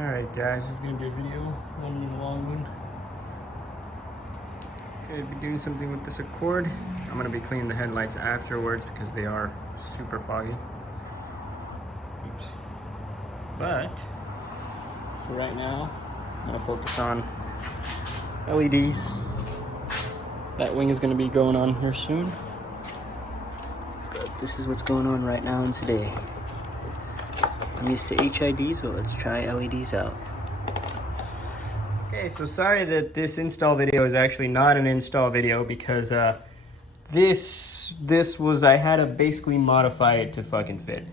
Alright guys, this is going to be a video, one long one. Okay, be doing something with this Accord. I'm going to be cleaning the headlights afterwards because they are super foggy. Oops. But, for right now, I'm going to focus on LEDs. That wing is going to be going on here soon. But this is what's going on right now and today. I'm used to HIDs, but let's try LEDs out. Okay, so sorry that this install video is actually not an install video because this was, I had to basically modify it to fucking fit.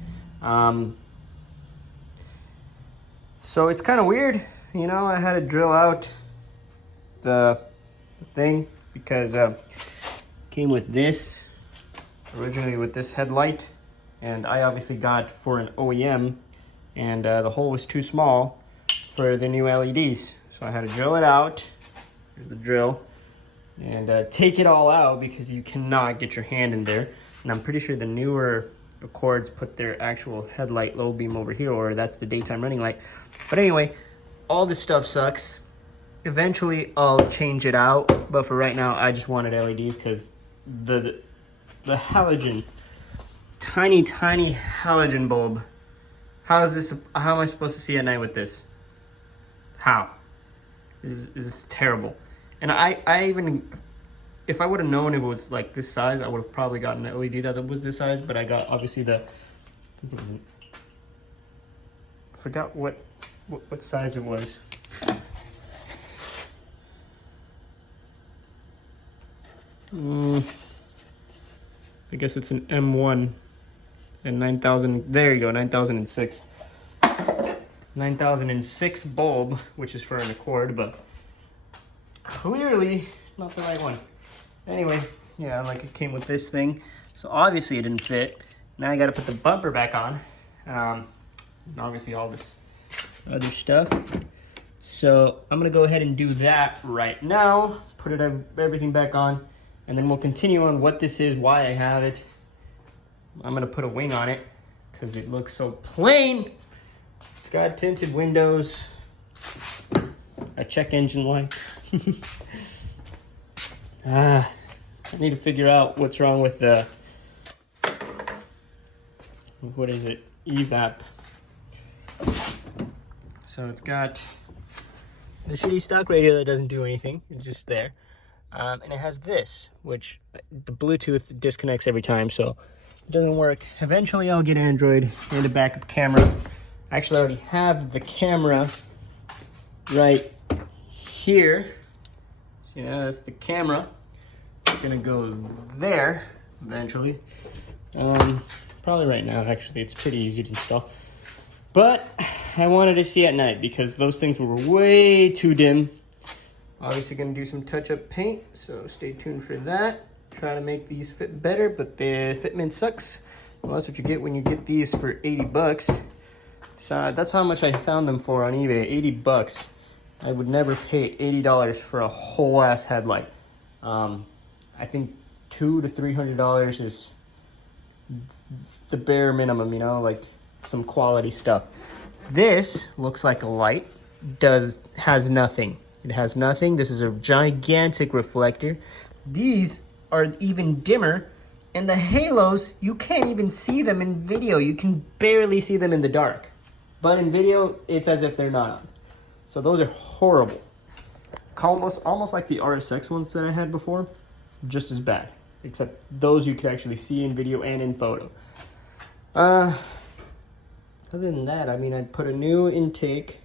So it's kind of weird, you know, I had to drill out the thing because it came with this, originally with this headlight, and I obviously got for an OEM, and the hole was too small for the new LEDs. So I had to drill it out. Here's the drill. And take it all out because you cannot get your hand in there. And I'm pretty sure the newer Accords put their actual headlight low beam over here, or that's the daytime running light. But anyway, all this stuff sucks. Eventually I'll change it out, but for right now I just wanted LEDs because the halogen, tiny halogen bulb. How am I supposed to see at night with this? How? This is terrible. And I even, if I would have known it was like this size, I would have probably gotten an LED that was this size, but I got obviously I forgot what size it was. I guess it's an M1 and 9000, there you go, 9006. 9006 bulb, which is for an Accord, but clearly not the right one. Anyway, yeah, like it came with this thing, so obviously it didn't fit. Now I gotta put the bumper back on, and obviously all this other stuff. So I'm gonna go ahead and do that right now, put everything back on, and then we'll continue on what this is, why I have it. I'm gonna put a wing on it because it looks so plain. It's got tinted windows, a check engine light. I need to figure out what's wrong with the, what is it, evap. So it's got the shitty stock radio that doesn't do anything, it's just there. And it has this, which the Bluetooth disconnects every time, so it doesn't work. Eventually I'll get Android and a backup camera. Actually, I already have the camera right here. So, yeah, that's the camera. It's gonna go there eventually. Probably right now, actually, it's pretty easy to install. But I wanted to see at night because those things were way too dim. Obviously gonna do some touch-up paint, so stay tuned for that. Try to make these fit better, but the fitment sucks. Well, that's what you get when you get these for 80 bucks. So that's how much I found them for on eBay, 80 bucks. I would never pay $80 for a whole ass headlight. I think $200 to $300 is the bare minimum, you know, like some quality stuff. This looks like a light, has nothing. It has nothing. This is a gigantic reflector. These are even dimmer, and the halos, you can't even see them in video. You can barely see them in the dark. But in video, it's as if they're not on. So those are horrible. Almost like the RSX ones that I had before, just as bad. Except those you could actually see in video and in photo. Other than that, I mean, I put a new intake.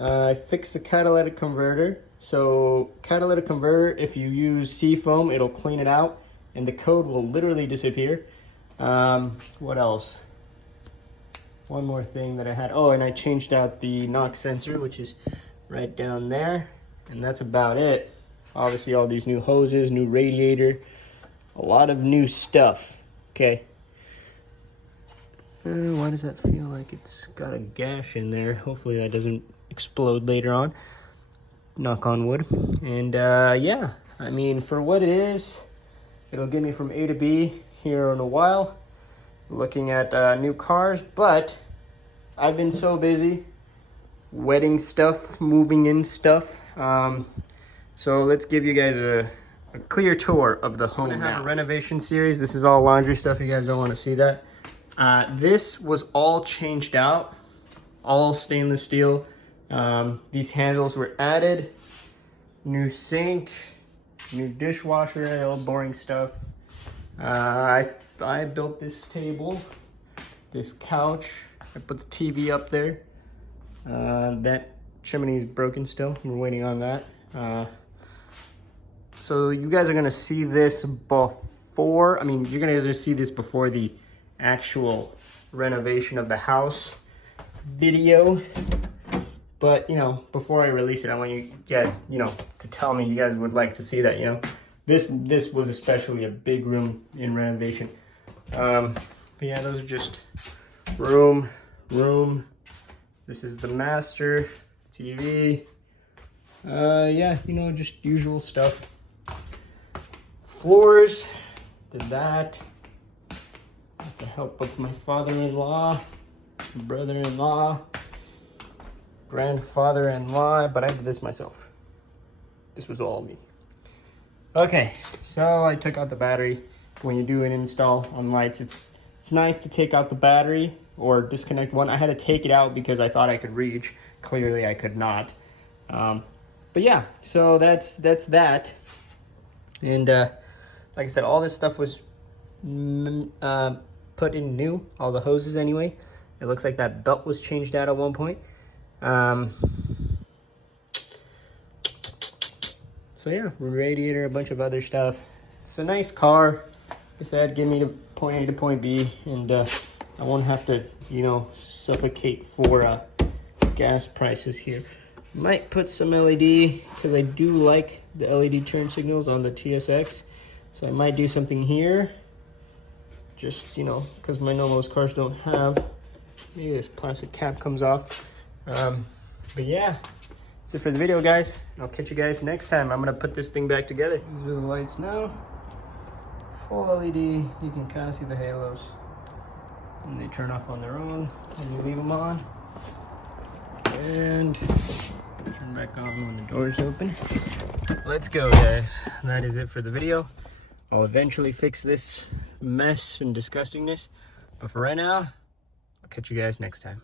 I fixed the catalytic converter. So catalytic converter, if you use Seafoam, it'll clean it out and the code will literally disappear. What else? One more thing that I had. Oh, and I changed out the knock sensor, which is right down there. And that's about it. Obviously all these new hoses, new radiator, a lot of new stuff. Okay. Why does that feel like it's got a gash in there? Hopefully that doesn't explode later on. Knock on wood. And yeah, I mean, for what it is, it'll get me from A to B here in a while. Looking at new cars, but I've been so busy wedding stuff, moving in stuff. So let's give you guys a clear tour of the home. Now, a renovation series. This is all laundry stuff. You guys don't want to see that. This was all changed out, all stainless steel. These handles were added. New sink, new dishwasher, all boring stuff. I built this table, this couch. I put the TV up there. That chimney is broken still. We're waiting on that. So you guys are gonna see this before, you're gonna see this before the actual renovation of the house video. But, before I release it, I want you guys, to tell me you guys would like to see that, This was especially a big room in renovation. But yeah, those are just room. This is the master, TV. Yeah, just usual stuff. Floors, did that. With the help of my father-in-law, brother-in-law, grandfather-in-law, but I did this myself. This was all me. Okay, so I took out the battery. When you do an install on lights, it's nice to take out the battery or disconnect one. I had to take it out because I thought I could reach. Clearly I could not. But yeah, so that's that. And like I said, all this stuff was put in new, all the hoses anyway. It looks like that belt was changed out at one point. So yeah, radiator, a bunch of other stuff. It's a nice car. Like I said, give me to point A to point B, and I won't have to, suffocate for gas prices here. Might put some LED, because I do like the LED turn signals on the TSX. So I might do something here. Just, because my Nomos cars don't have. Maybe this plastic cap comes off. But yeah, that's it for the video, guys. I'll catch you guys next time. I'm going to put this thing back together. These are the lights now. Full LED. You can kind of see the halos. And they turn off on their own when you leave them on. And turn back on when the door's open. Let's go, guys. That is it for the video. I'll eventually fix this mess and disgustingness. But for right now, I'll catch you guys next time.